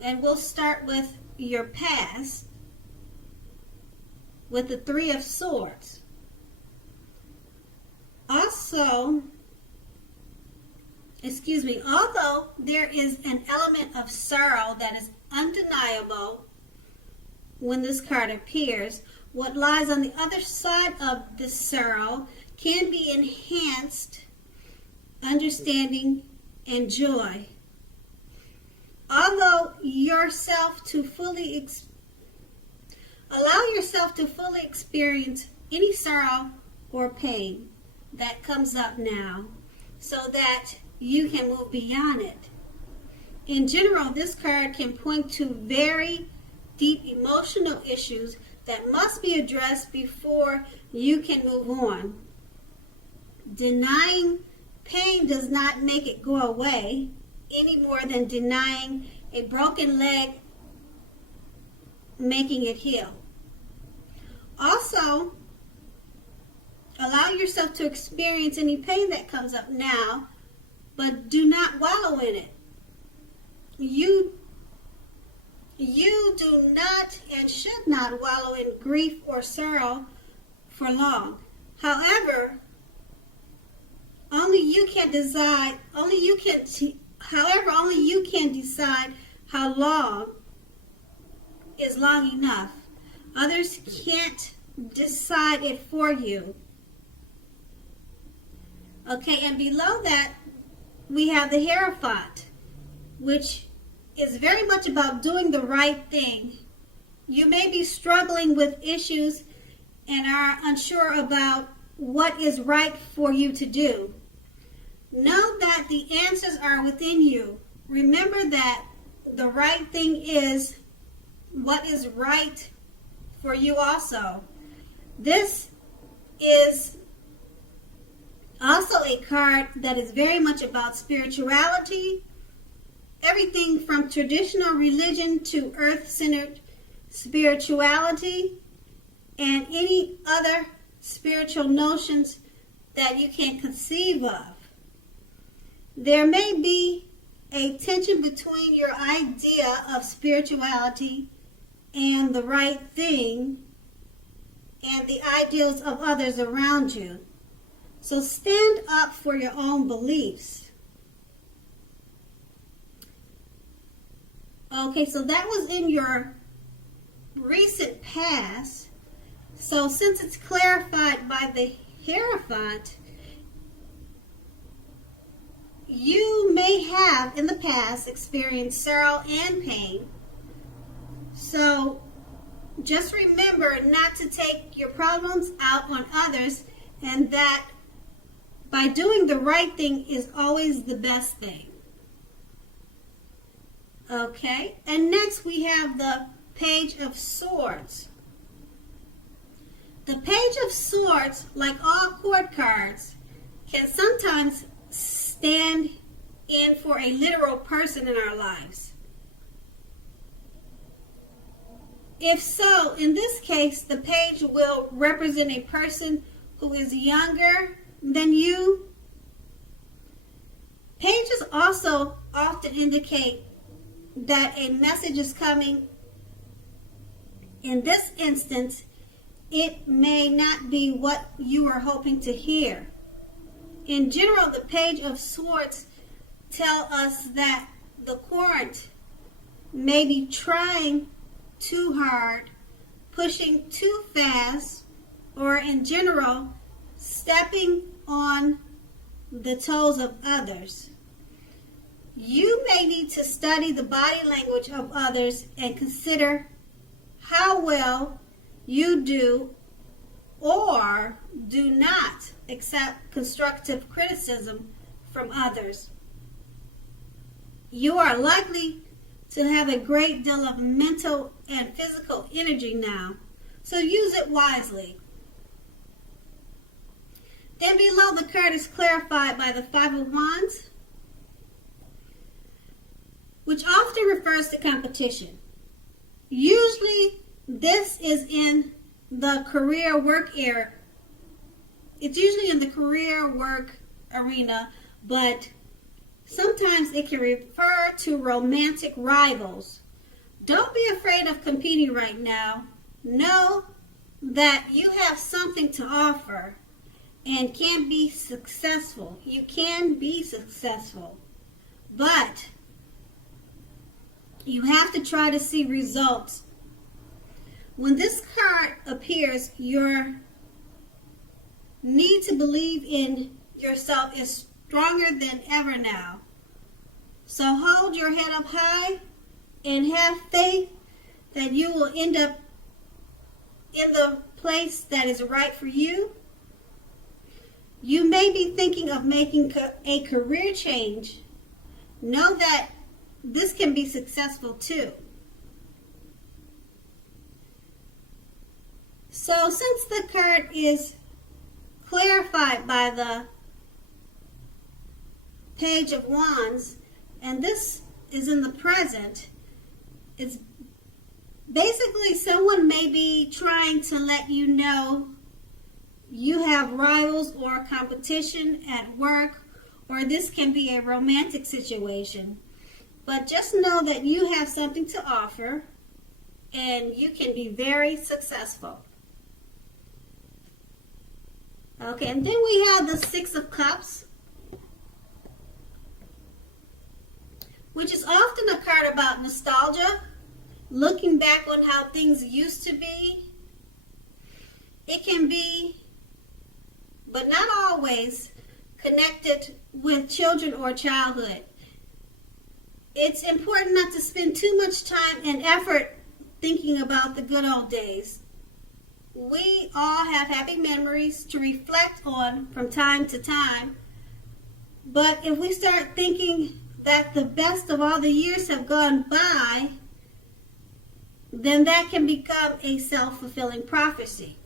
And we'll start with your past with the Three of Swords. Although there is an element of sorrow that is undeniable when this card appears, what lies on the other side of this sorrow can be enhanced understanding and joy. Allow yourself to fully experience any sorrow or pain that comes up now so that you can move beyond it. In general, this card can point to very deep emotional issues that must be addressed before you can move on. Denying pain does not make it go away any more than denying a broken leg making it heal. Also, allow yourself to experience any pain that comes up now, but do not wallow in it. You do not and should not wallow in grief or sorrow for long. However, only you can decide how long is long enough. Others can't decide it for you. Okay, and below that, we have the Hierophant, which is very much about doing the right thing. You may be struggling with issues and are unsure about what is right for you to do. Know that the answers are within you. Remember that the right thing is what is right for you also. This is also a card that is very much about spirituality, everything from traditional religion to earth-centered spirituality, and any other spiritual notions that you can conceive of. There may be a tension between your idea of spirituality and the right thing and the ideals of others around you. So stand up for your own beliefs. Okay, so that was in your recent past. So since it's clarified by the Hierophant, you may have in the past experienced sorrow and pain. So just remember not to take your problems out on others, and that by doing the right thing is always the best thing. Okay, and next we have the Page of Swords. The Page of Swords, like all court cards, can sometimes stand in for a literal person in our lives. If so, in this case, the page will represent a person who is younger than you. Pages also often indicate that a message is coming. In this instance, it may not be what you were hoping to hear. In general, the Page of Swords tell us that the court may be trying too hard, pushing too fast, or in general, stepping on the toes of others. You may need to study the body language of others and consider how well you do or do not accept constructive criticism from others. You are likely to have a great deal of mental and physical energy now, so use it wisely. Then below, the card is clarified by the Five of Wands, which often refers to competition. Usually this is in the career work area. It's usually in the career work arena, but sometimes it can refer to romantic rivals Don't be afraid of competing right now. Know that you have something to offer and can be successful. You can be successful. But you have to try to see results. When this card appears, your need to believe in yourself is stronger than ever now. So hold your head up high and have faith that you will end up in the place that is right for you. You may be thinking of making a career change. Know that this can be successful too. So since the card is clarified by the Page of Wands, and this is in the present, it's basically someone may be trying to let you know you have rivals or competition at work, or this can be a romantic situation. But just know that you have something to offer and you can be very successful. Okay, and then we have the Six of Cups, which is often a card about nostalgia, looking back on how things used to be. It can be, but not always, connected with children or childhood. It's important not to spend too much time and effort thinking about the good old days. We all have happy memories to reflect on from time to time, but if we start thinking that the best of all the years have gone by, then that can become a self-fulfilling prophecy.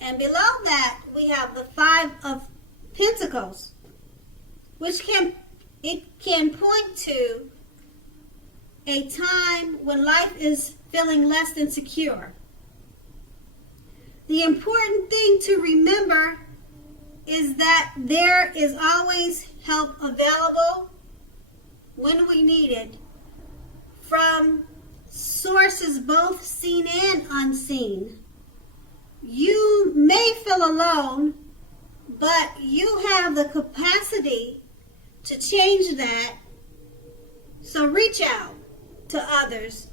And below that, we have the Five of Pentacles, which can point to a time when life is feeling less than secure. The important thing to remember is that there is always help available when we need it from sources both seen and unseen. You may feel alone, but you have the capacity to change that. So reach out to others.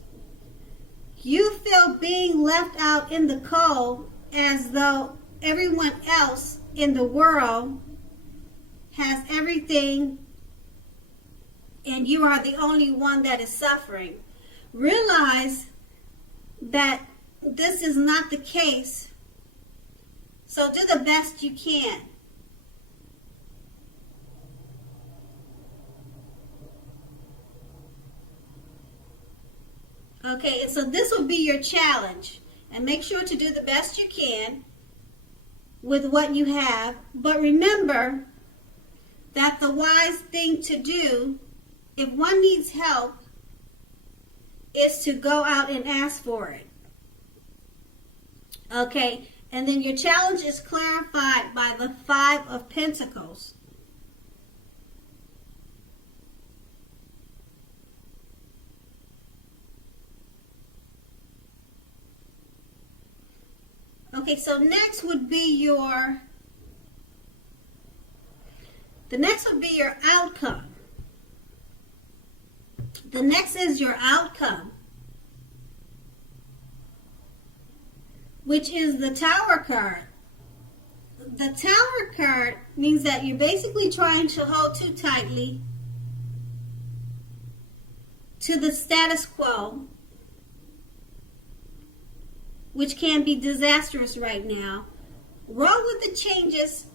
You feel being left out in the cold as though everyone else in the world has everything and you are the only one that is suffering. Realize that this is not the case. So do the best you can. Okay, so this will be your challenge. And make sure to do the best you can with what you have. But remember that the wise thing to do, if one needs help, is to go out and ask for it. Okay, and then your challenge is clarified by the Five of Pentacles. Okay, so next would be your outcome. The next is your outcome, which is the Tower card. The Tower card means that you're basically trying to hold too tightly to the status quo, which can be disastrous right now. Roll with the changes.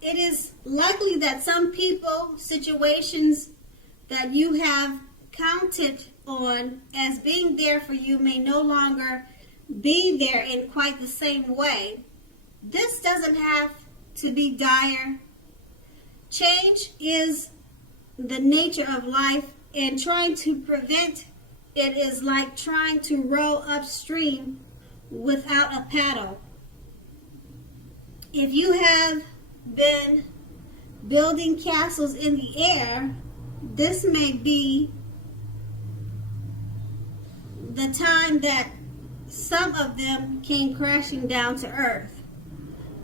It is likely that some people, situations that you have counted on as being there for you may no longer be there in quite the same way. This doesn't have to be dire. Change is the nature of life, and trying to prevent it is like trying to row upstream without a paddle. If you have been building castles in the air, this may be the time that some of them came crashing down to earth.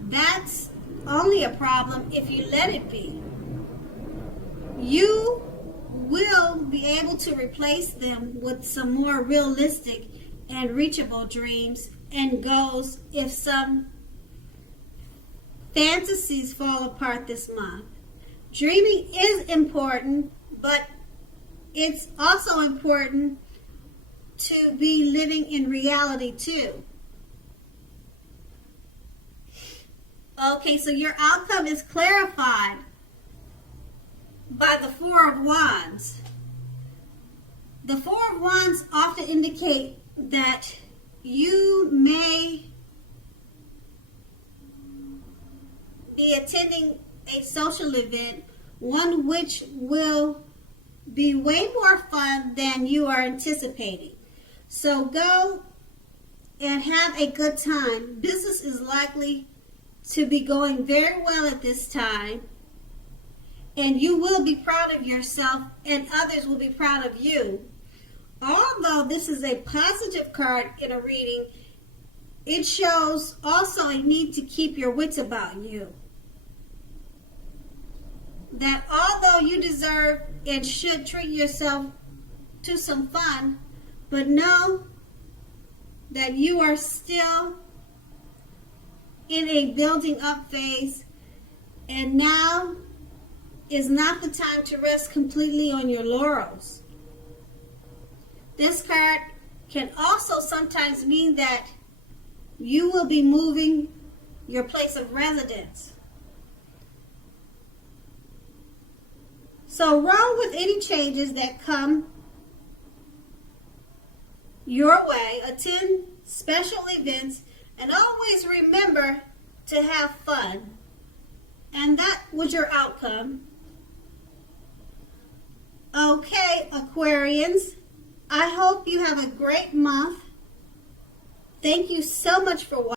That's only a problem if you let it be. You will be able to replace them with some more realistic and reachable dreams and goals if some fantasies fall apart this month. Dreaming is important, but it's also important to be living in reality too. Okay, so your outcome is clarified by the Four of Wands. The Four of Wands often indicate that you may be attending a social event, one which will be way more fun than you are anticipating. So go and have a good time. Business is likely to be going very well at this time, and you will be proud of yourself and others will be proud of you. Although this is a positive card in a reading, it shows also a need to keep your wits about you. That although you deserve and should treat yourself to some fun, but know that you are still in a building up phase, and now is not the time to rest completely on your laurels. This card can also sometimes mean that you will be moving your place of residence. So roll with any changes that come your way. Attend special events and always remember to have fun. And that was your outcome. Okay, Aquarians, I hope you have a great month. Thank you so much for watching.